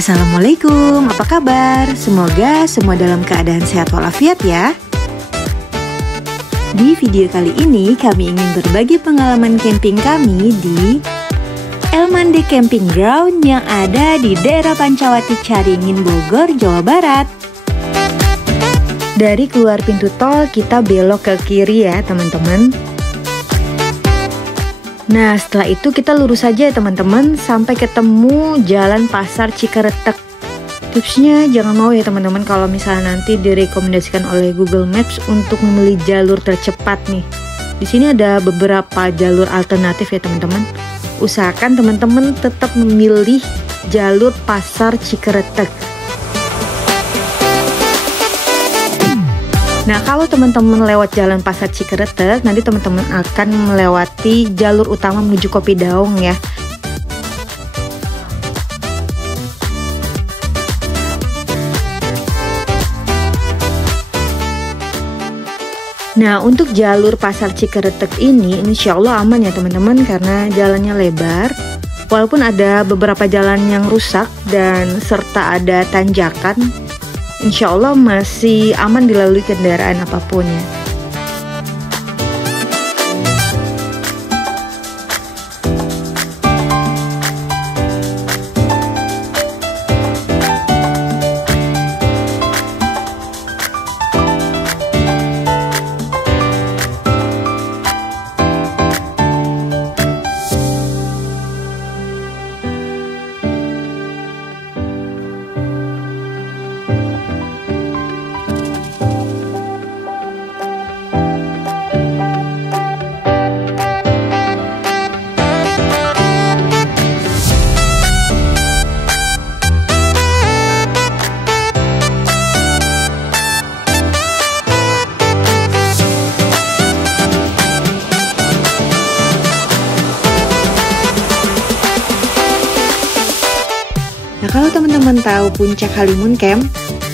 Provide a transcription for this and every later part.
Assalamualaikum, apa kabar? Semoga semua dalam keadaan sehat walafiat ya. Di video kali ini kami ingin berbagi pengalaman camping kami di Elmande Camping Ground yang ada di daerah Pancawati Caringin, Bogor, Jawa Barat. Dari keluar pintu tol kita belok ke kiri ya teman-teman. Nah setelah itu kita lurus saja ya teman-teman sampai ketemu Jalan Pasar Cikeretek. Tipsnya jangan mau ya teman-teman kalau misalnya nanti direkomendasikan oleh Google Maps untuk memilih jalur tercepat nih. Di sini ada beberapa jalur alternatif ya teman-teman. Usahakan teman-teman tetap memilih jalur Pasar Cikeretek. Nah kalau teman-teman lewat jalan Pasar Cikeretek, nanti teman-teman akan melewati jalur utama menuju Kopi Daung ya. Nah untuk jalur Pasar Cikeretek ini insya Allah aman ya teman-teman karena jalannya lebar. Walaupun ada beberapa jalan yang rusak dan serta ada tanjakan, insya Allah masih aman dilalui kendaraan apapun ya. Nah kalau teman-teman tahu Puncak Halimun Camp,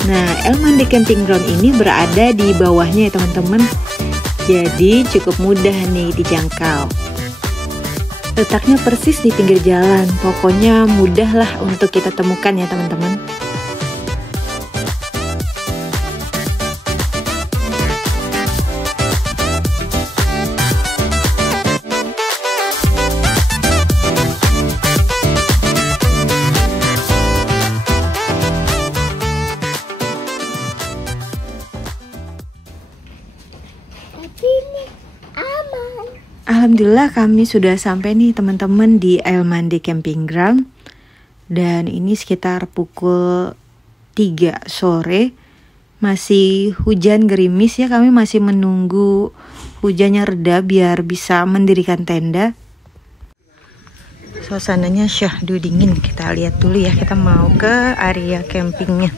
nah Elmande Camping Ground ini berada di bawahnya ya teman-teman. Jadi cukup mudah nih dijangkau. Letaknya persis di pinggir jalan, pokoknya mudah lah untuk kita temukan ya teman-teman. Alhamdulillah kami sudah sampai nih teman-teman di Elmande Camping Ground. Dan ini sekitar pukul 3 sore. Masih hujan gerimis ya, kami masih menunggu hujannya reda biar bisa mendirikan tenda. Suasananya syahdu dingin, kita lihat dulu ya, kita mau ke area campingnya.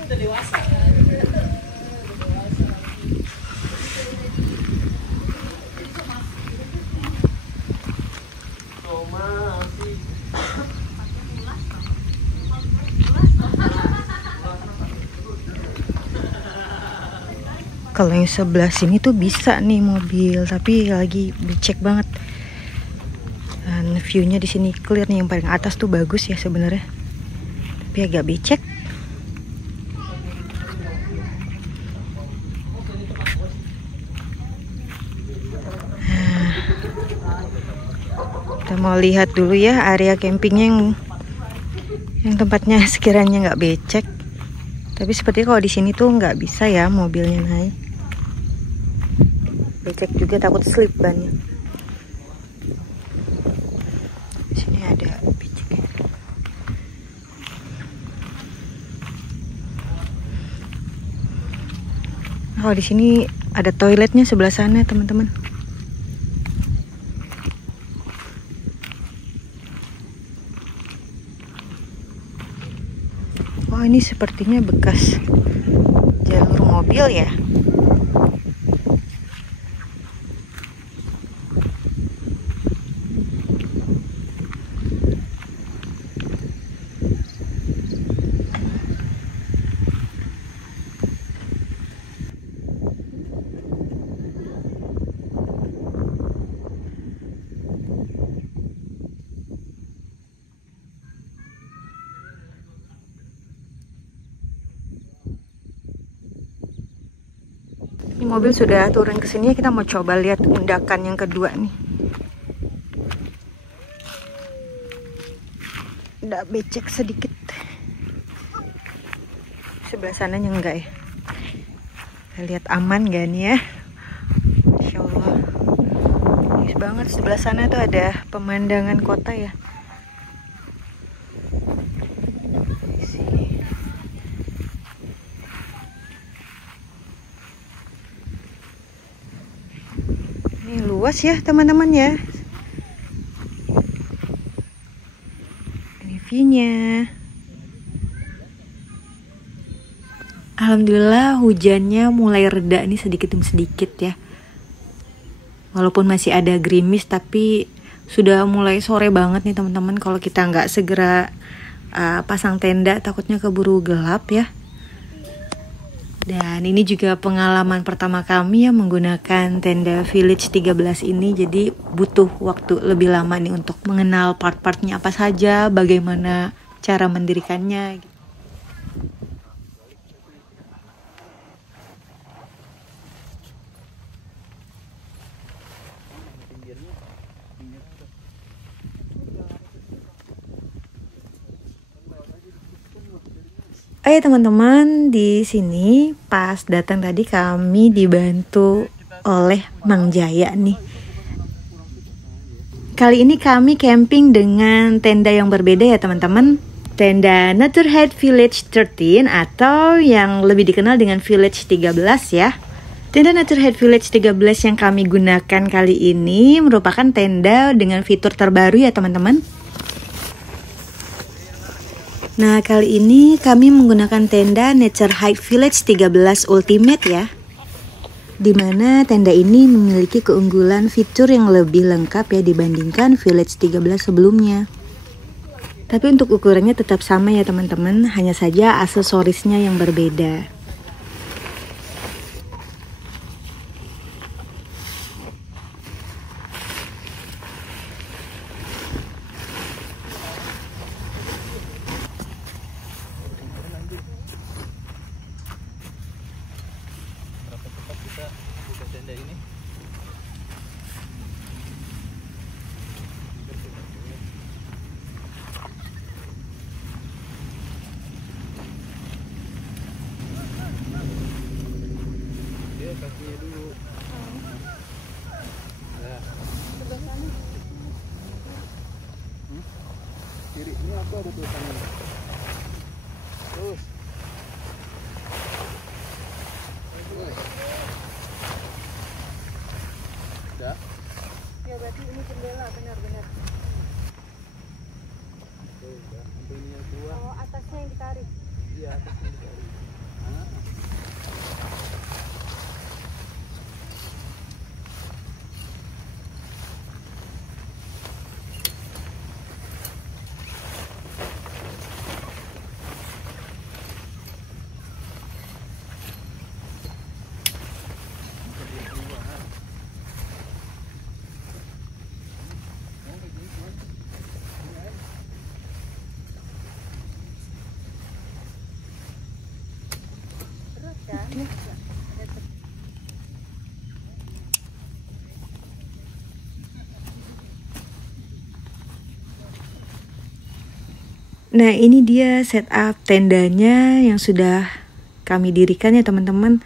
Kalau yang sebelah sini tuh bisa nih mobil, tapi lagi becek banget. Dan view-nya di sini clear nih, yang paling atas tuh bagus ya sebenarnya, tapi agak becek. Nah, kita mau lihat dulu ya area campingnya yang tempatnya sekiranya nggak becek. Tapi seperti kalau di sini tuh nggak bisa ya mobilnya naik. Becek juga, takut slip bannya. Di sini ada beceknya. Oh di sini ada toiletnya sebelah sana teman-teman. Oh ini sepertinya bekas jalur mobil ya. mobil sudah turun ke sini. Kita mau coba lihat undakan yang kedua nih. Udah becek sedikit. Sebelah sananya enggak ya? Kita lihat aman gak nih ya? Insya Allah. Bagus banget. Sebelah sana tuh ada pemandangan kota ya. Ini luas ya teman-teman ya. Ini view-nya. Alhamdulillah hujannya mulai reda nih sedikit demi sedikit ya. Walaupun masih ada gerimis tapi sudah mulai sore banget nih teman-teman. Kalau kita nggak segera pasang tenda takutnya keburu gelap ya. Dan ini juga pengalaman pertama kami ya menggunakan tenda Village 13 ini. Jadi butuh waktu lebih lama nih untuk mengenal part-partnya apa saja, bagaimana cara mendirikannya. Teman-teman, di sini pas datang tadi kami dibantu oleh Mang Jaya nih. Kali ini kami camping dengan tenda yang berbeda ya teman-teman. Tenda Naturhead Village 13 atau yang lebih dikenal dengan Village 13 ya. Tenda Naturhead Village 13 yang kami gunakan kali ini merupakan tenda dengan fitur terbaru ya teman-teman. Nah, kali ini kami menggunakan tenda Naturhead Village 13 Ultimate ya. Dimana tenda ini memiliki keunggulan fitur yang lebih lengkap ya dibandingkan Village 13 sebelumnya. Tapi untuk ukurannya tetap sama ya teman-teman, hanya saja aksesorisnya yang berbeda. Kiri ini aku ada tulisannya. Terus. Udah? Ya berarti ini jendela benar-benar. Tuh, udah. Sampai ini yang keluar. Oh, atasnya yang ditarik. Iya, atasnya ditarik. Nah, ini dia setup tendanya yang sudah kami dirikan ya teman-teman.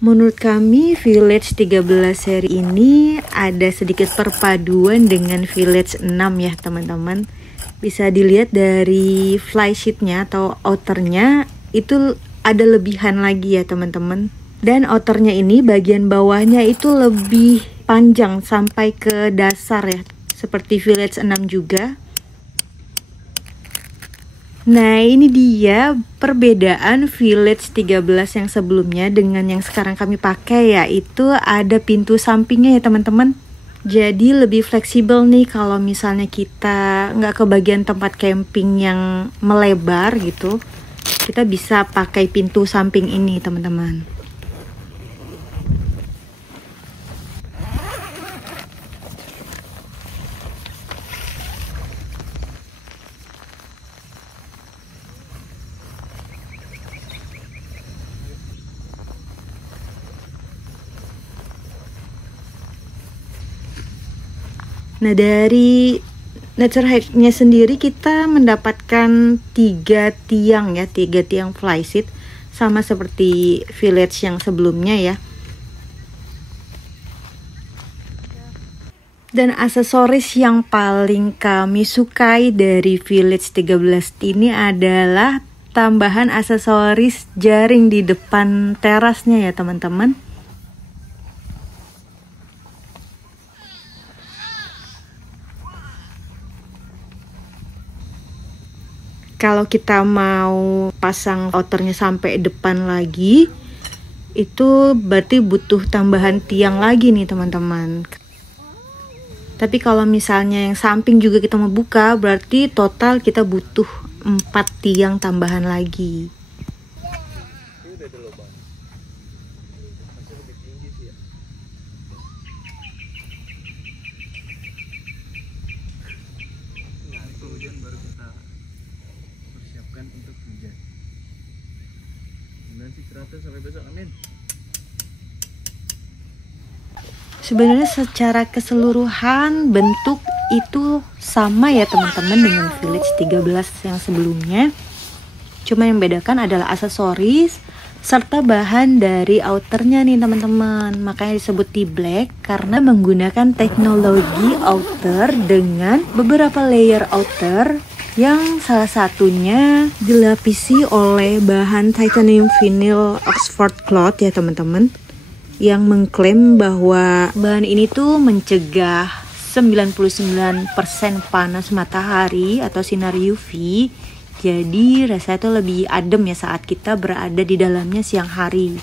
Menurut kami Village 13 seri ini ada sedikit perpaduan dengan Village 6 ya teman-teman. Bisa dilihat dari flysheetnya atau outernya itu ada lebihan lagi ya teman-teman. Dan outernya ini bagian bawahnya itu lebih panjang sampai ke dasar ya, seperti Village 6 juga. Nah, ini dia perbedaan Village 13 yang sebelumnya dengan yang sekarang kami pakai, yaitu ada pintu sampingnya ya teman-teman. Jadi lebih fleksibel nih kalau misalnya kita nggak kebagian tempat camping yang melebar gitu, kita bisa pakai pintu samping ini teman-teman. Nah, dari Nature Hack-nya sendiri kita mendapatkan 3 tiang flysheet, sama seperti Village yang sebelumnya ya. Dan aksesoris yang paling kami sukai dari Village 13 ini adalah tambahan aksesoris jaring di depan terasnya ya teman-teman. Kalau kita mau pasang outernya sampai depan lagi, itu berarti butuh tambahan tiang lagi nih teman-teman. Tapi kalau misalnya yang samping juga kita mau buka, berarti total kita butuh 4 tiang tambahan lagi. Ini udah ada lubang. Masih lebih tinggi sih ya. Nah, itu hujan baru kita persiapkan untuk hujan. Nanti cerita sampai besok, amin. Sebenarnya secara keseluruhan bentuk itu sama ya teman-teman dengan Village 13 yang sebelumnya. Cuma yang membedakan adalah aksesoris serta bahan dari outernya nih teman-teman. Makanya disebut T-Black karena menggunakan teknologi outer dengan beberapa layer outer yang salah satunya dilapisi oleh bahan titanium vinyl Oxford cloth ya teman-teman, yang mengklaim bahwa bahan ini tuh mencegah 99% panas matahari atau sinar UV. Jadi rasanya tuh lebih adem ya saat kita berada di dalamnya siang hari.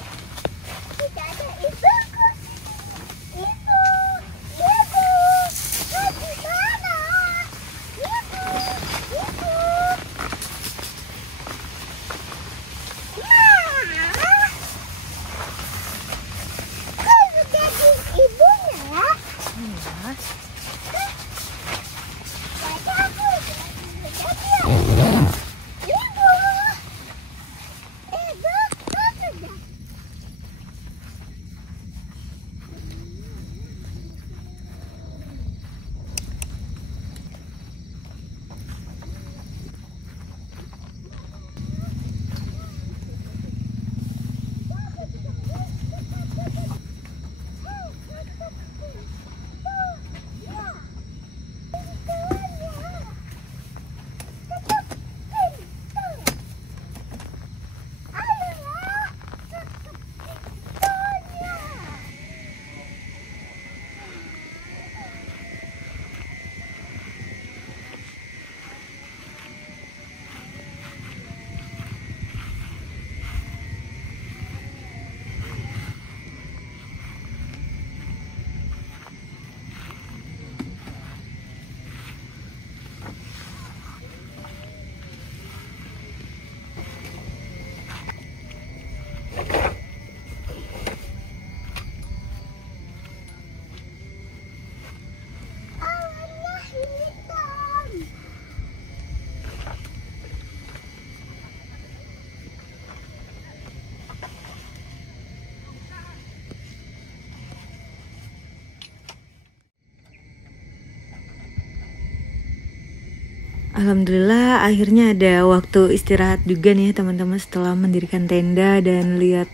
Alhamdulillah akhirnya ada waktu istirahat juga nih teman-teman setelah mendirikan tenda dan lihat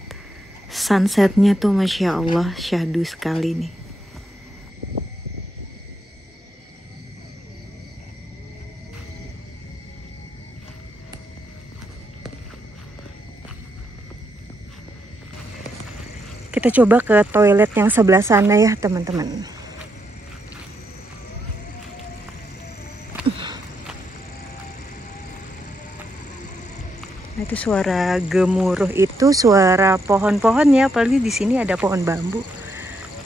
sunsetnya tuh Masya Allah syahdu sekali nih. Kita coba ke toilet yang sebelah sana ya teman-teman. Nah, itu suara gemuruh itu suara pohon-pohon ya, apalagi di sini ada pohon bambu.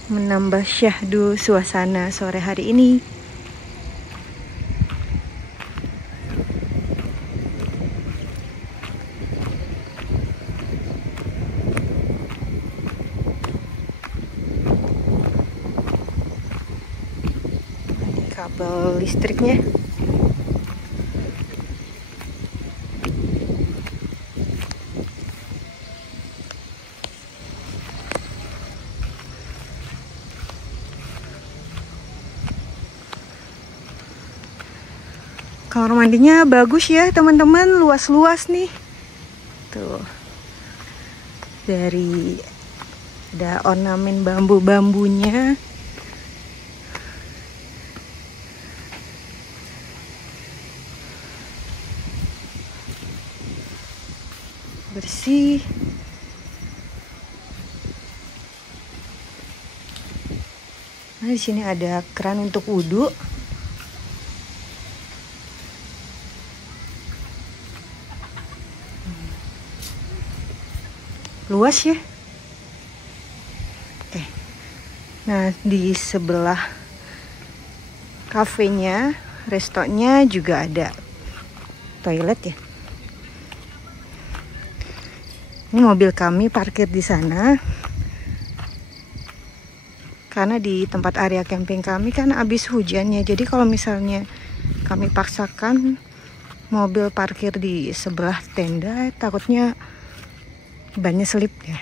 Menambah syahdu suasana sore hari ini. Ini kabel listriknya. Kamar mandinya bagus ya teman-teman, luas-luas nih. Tuh. Dari ada ornamen bambu-bambunya. Bersih. Nah, di sini ada keran untuk wudhu. Luas ya. Oke. Nah, di sebelah kafenya, restonya juga ada toilet ya. Ini mobil kami parkir di sana. Karena di tempat area camping kami kan habis hujannya. Jadi kalau misalnya kami paksakan mobil parkir di sebelah tenda, takutnya bannya selip ya.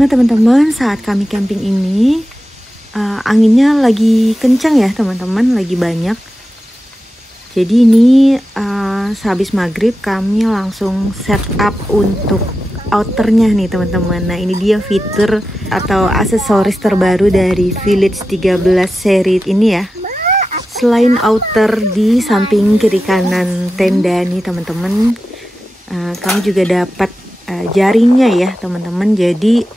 Nah teman-teman, saat kami camping ini anginnya lagi kencang ya teman-teman, lagi banyak. Jadi ini sehabis maghrib kami langsung set up untuk outernya nih teman-teman. Nah ini dia fitur atau aksesoris terbaru dari Village 13 seri ini ya. Selain outer di samping kiri kanan tenda nih teman-teman, kami juga dapat jaringnya ya teman-teman. Jadi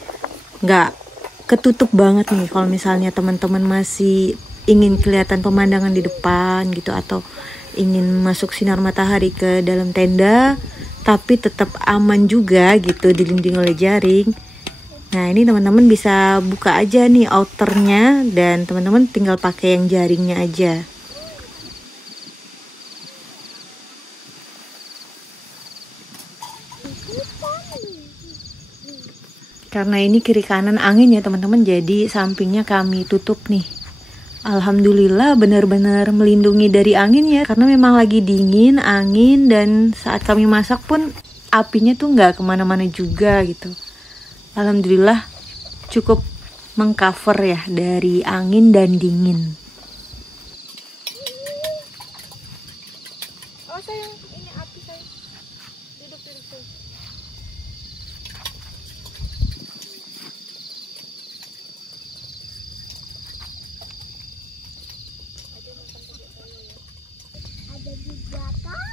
nggak ketutup banget nih kalau misalnya teman-teman masih ingin kelihatan pemandangan di depan gitu, atau ingin masuk sinar matahari ke dalam tenda tapi tetap aman juga gitu dilindungi oleh jaring. Nah ini teman-teman bisa buka aja nih outernya dan teman-teman tinggal pakai yang jaringnya aja. Karena ini kiri kanan angin ya teman-teman, jadi sampingnya kami tutup nih. Alhamdulillah benar-benar melindungi dari angin ya, karena memang lagi dingin, angin, dan saat kami masak pun apinya tuh nggak kemana-mana juga gitu. Alhamdulillah cukup mengcover ya dari angin dan dingin. Oh sayang, ini api sayang. Duduk tuh. Ada di belakang.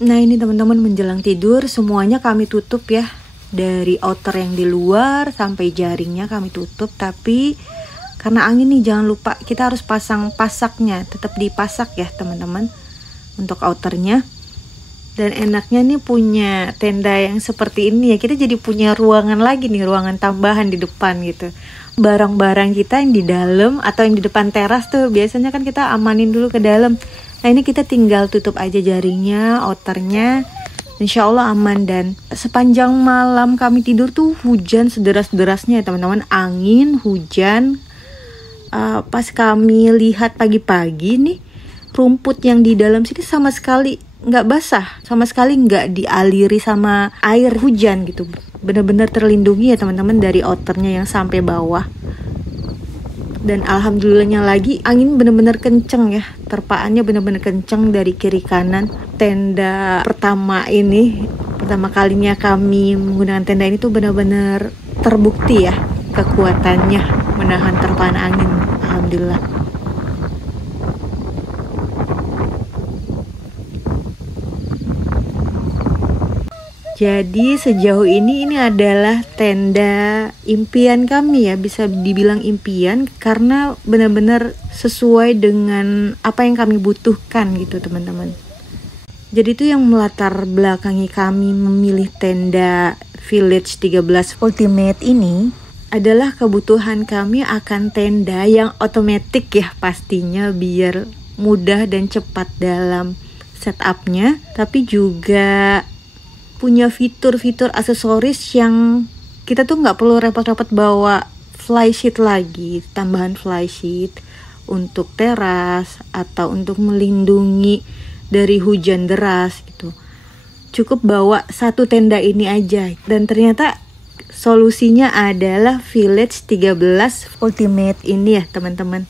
Nah ini teman-teman, menjelang tidur semuanya kami tutup ya. Dari outer yang di luar sampai jaringnya kami tutup. Tapi karena angin nih, jangan lupa kita harus pasang pasaknya. Tetap dipasak ya teman-teman untuk outernya. Dan enaknya nih punya tenda yang seperti ini ya, kita jadi punya ruangan lagi nih, ruangan tambahan di depan gitu. Barang-barang kita yang di dalam atau yang di depan teras tuh biasanya kan kita amanin dulu ke dalam. Nah ini kita tinggal tutup aja jaringnya, outernya, insya Allah aman. Dan sepanjang malam kami tidur tuh hujan sederas-derasnya ya teman-teman, angin, hujan. Pas kami lihat pagi-pagi nih, rumput yang di dalam sini sama sekali nggak basah, sama sekali nggak dialiri sama air hujan gitu. Benar-benar terlindungi ya teman-teman dari outernya yang sampai bawah. Dan alhamdulillahnya lagi angin benar-benar kenceng ya, terpaannya benar-benar kenceng dari kiri kanan. Tenda pertama ini, pertama kalinya kami menggunakan tenda ini tuh benar-benar terbukti ya kekuatannya menahan terpaan angin, alhamdulillah. Jadi sejauh ini adalah tenda impian kami ya, bisa dibilang impian karena benar-benar sesuai dengan apa yang kami butuhkan gitu teman-teman. Jadi itu yang melatar belakangi kami memilih tenda Village 13 Ultimate ini adalah kebutuhan kami akan tenda yang otomatis ya pastinya, biar mudah dan cepat dalam setupnya, tapi juga punya fitur-fitur aksesoris yang kita tuh nggak perlu repot-repot bawa flysheet lagi, tambahan flysheet untuk teras atau untuk melindungi dari hujan deras gitu. Cukup bawa satu tenda ini aja, dan ternyata solusinya adalah Village 13 Ultimate ini ya teman-teman.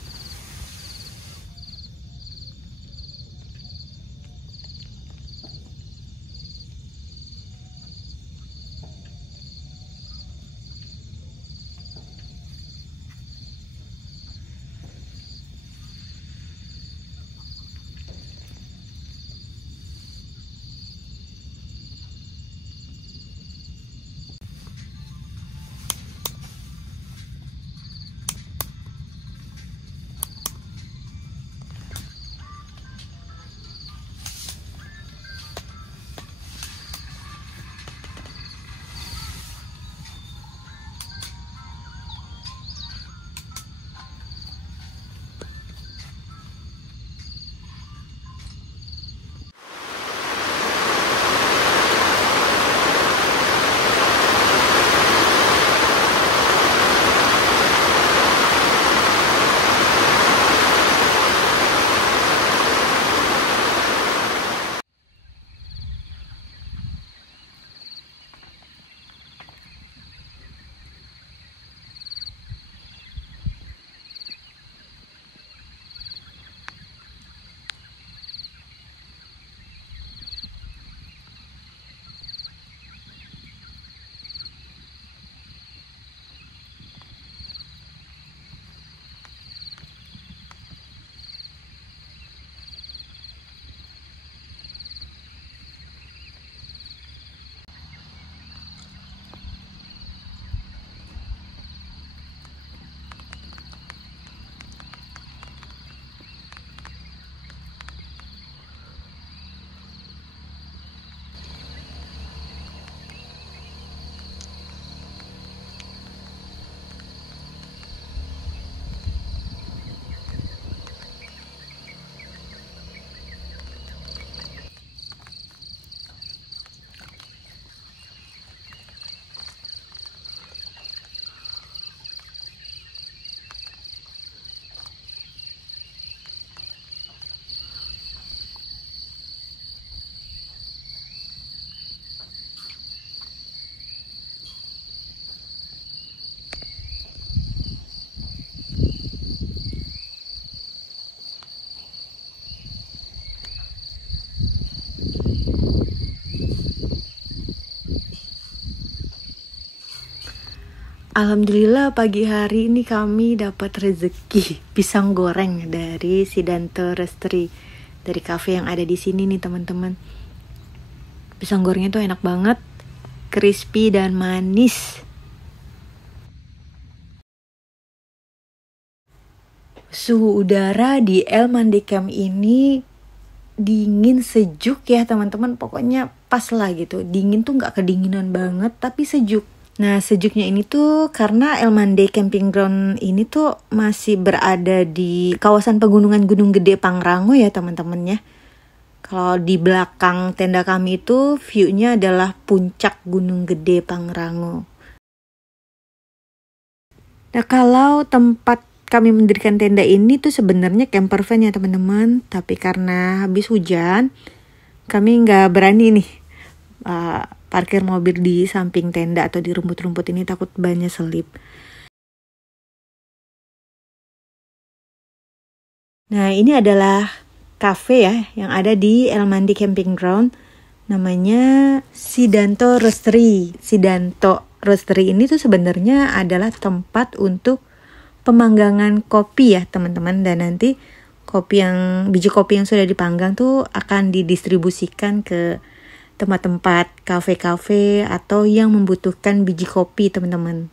Alhamdulillah pagi hari ini kami dapat rezeki pisang goreng dari Sidanto Roastery, dari cafe yang ada di sini nih teman-teman. Pisang gorengnya tuh enak banget, crispy dan manis. Suhu udara di El Mande Camp ini dingin sejuk ya teman-teman, pokoknya pas lah gitu. Dingin tuh nggak kedinginan banget tapi sejuk. Nah sejuknya ini tuh karena El Mande Camping Ground ini tuh masih berada di kawasan pegunungan Gunung Gede Pangrango ya teman-teman ya. Kalau di belakang tenda kami itu view-nya adalah puncak Gunung Gede Pangrango. Nah kalau tempat kami mendirikan tenda ini tuh sebenarnya camper van ya teman-teman, tapi karena habis hujan kami nggak berani nih parkir mobil di samping tenda atau di rumput-rumput ini, takut banyak selip. Nah ini adalah cafe ya yang ada di El Mande Camping Ground, namanya Sidanto Roastery. Sidanto Roastery ini tuh sebenarnya adalah tempat untuk pemanggangan kopi ya teman-teman, dan nanti biji kopi yang sudah dipanggang tuh akan didistribusikan ke tempat-tempat kafe-kafe atau yang membutuhkan biji kopi teman-teman.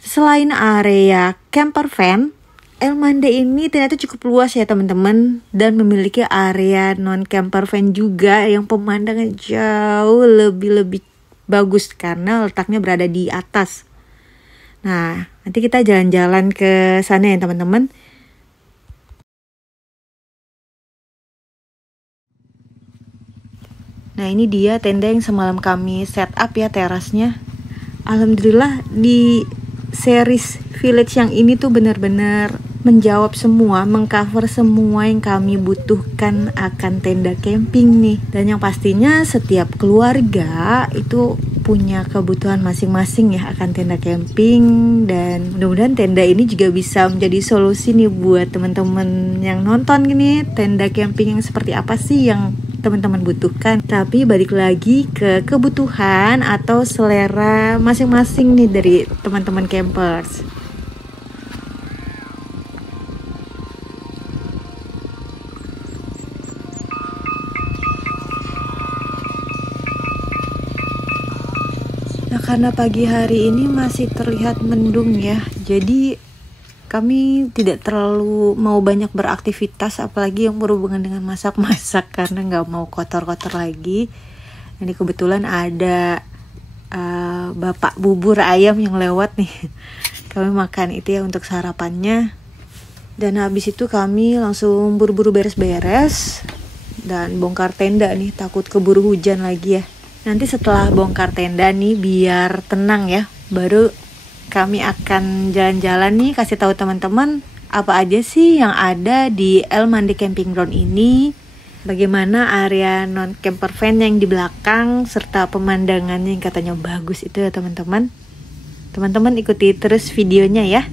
Selain area camper van, El Mande ini ternyata cukup luas ya teman-teman, dan memiliki area non camper van juga yang pemandangan jauh lebih bagus karena letaknya berada di atas. Nah, nanti kita jalan-jalan ke sana ya teman-teman. Nah, ini dia tenda yang semalam kami set up ya, terasnya. Alhamdulillah di series village yang ini tuh benar-benar menjawab semua, mengcover semua yang kami butuhkan akan tenda camping nih. Dan yang pastinya setiap keluarga itu punya kebutuhan masing-masing ya akan tenda camping, dan mudah-mudahan tenda ini juga bisa menjadi solusi nih buat teman-teman yang nonton gini, tenda camping yang seperti apa sih yang teman-teman butuhkan. Tapi balik lagi ke kebutuhan atau selera masing-masing nih dari teman-teman campers. Nah karena pagi hari ini masih terlihat mendung ya, jadi kami tidak terlalu mau banyak beraktivitas, apalagi yang berhubungan dengan masak-masak karena nggak mau kotor-kotor lagi. Ini kebetulan ada bapak bubur ayam yang lewat nih, kami makan itu ya untuk sarapannya. Dan habis itu kami langsung buru-buru beres-beres dan bongkar tenda nih, takut keburu hujan lagi ya. Nanti setelah bongkar tenda nih biar tenang ya, baru kami akan jalan-jalan nih, kasih tahu teman-teman apa aja sih yang ada di El Mande Camping Ground ini, bagaimana area non camper van yang di belakang, serta pemandangannya yang katanya bagus itu ya teman-teman. Teman-teman ikuti terus videonya ya.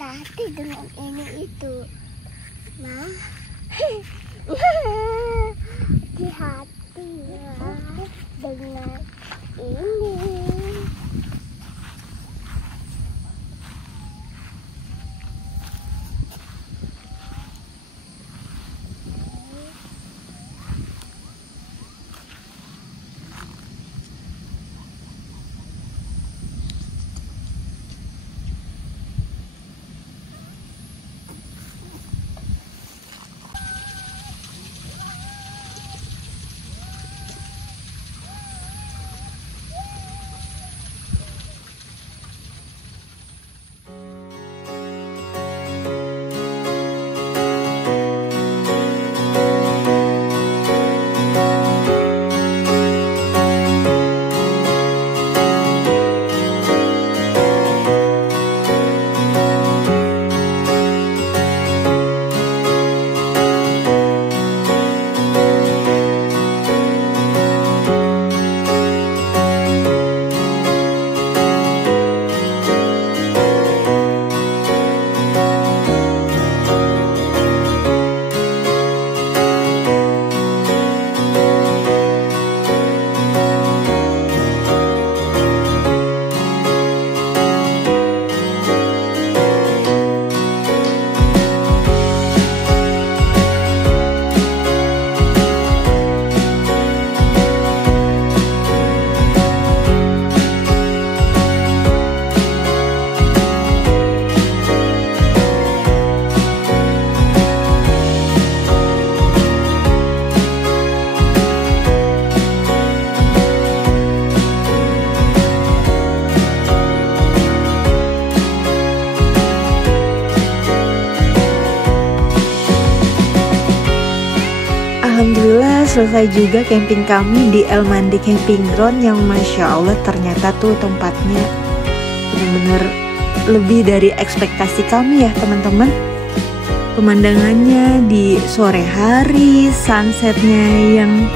hati-hati dengan ini itu. Nah, hati-hati ya dengan ini. Alhamdulillah selesai juga camping kami di El Mandi Camping Ground yang Masya Allah ternyata tuh tempatnya benar-benar lebih dari ekspektasi kami ya teman-teman. Pemandangannya di sore hari, sunsetnya yang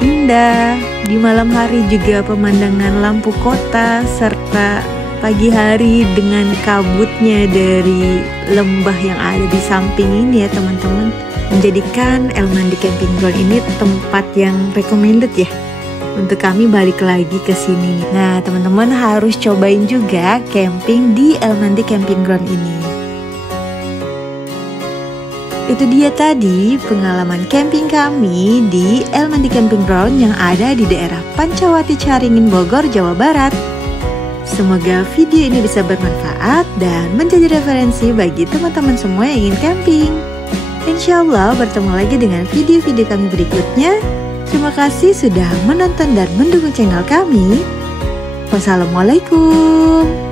indah, di malam hari juga pemandangan lampu kota, serta pagi hari dengan kabutnya dari lembah yang ada di samping ini ya teman-teman, menjadikan El Mandi Camping Ground ini tempat yang recommended ya untuk kami balik lagi ke sini. Nah teman-teman harus cobain juga camping di El Mandi Camping Ground ini. Itu dia tadi pengalaman camping kami di El Mandi Camping Ground yang ada di daerah Pancawati Caringin, Bogor, Jawa Barat. Semoga video ini bisa bermanfaat dan menjadi referensi bagi teman-teman semua yang ingin camping. Insya Allah bertemu lagi dengan video-video kami berikutnya. Terima kasih sudah menonton dan mendukung channel kami. Wassalamualaikum.